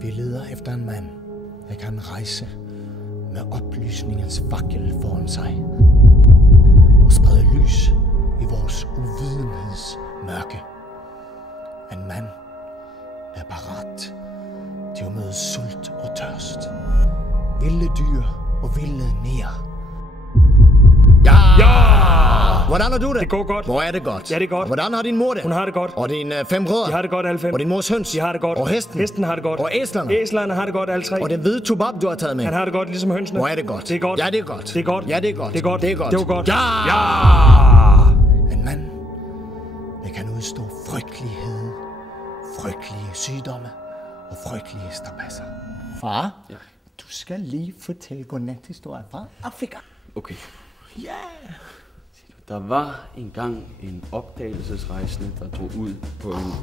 Vi leder efter en mand, der kan rejse med oplysningens fakkel foran sig og sprede lys i vores uvidenheds mørke. En mand, der er parat til at møde sult og tørst, vilde dyr og vilde nære. Ja! Hvordan har du det? Det går godt. Hvor er det godt? Ja, det er godt. Hvordan har din mor det? Hun har det godt. Og dine 5 brødre? De har det godt, alle 5. Og din mors høns? De har det godt. Og hesten? Hesten har det godt. Og æslerne? Æslerne har det godt, alle 3. Og den hvide tubab, du har taget med? Han har det godt, ligesom hønsene. Hvor er det godt? Det er godt. Ja, det er godt. Det er godt. Ja, det er godt. Det er godt. Det er godt. Det var godt. Ja! Ja! En mand, der kan udstå frygtelighed, frygtelige sygdomme og frygtelige strabasser. Far, ja. Du skal lige fortælle godnathistorien fra Afrika. Okay. Ja! Der var engang en opdagelsesrejsende, der drog ud på en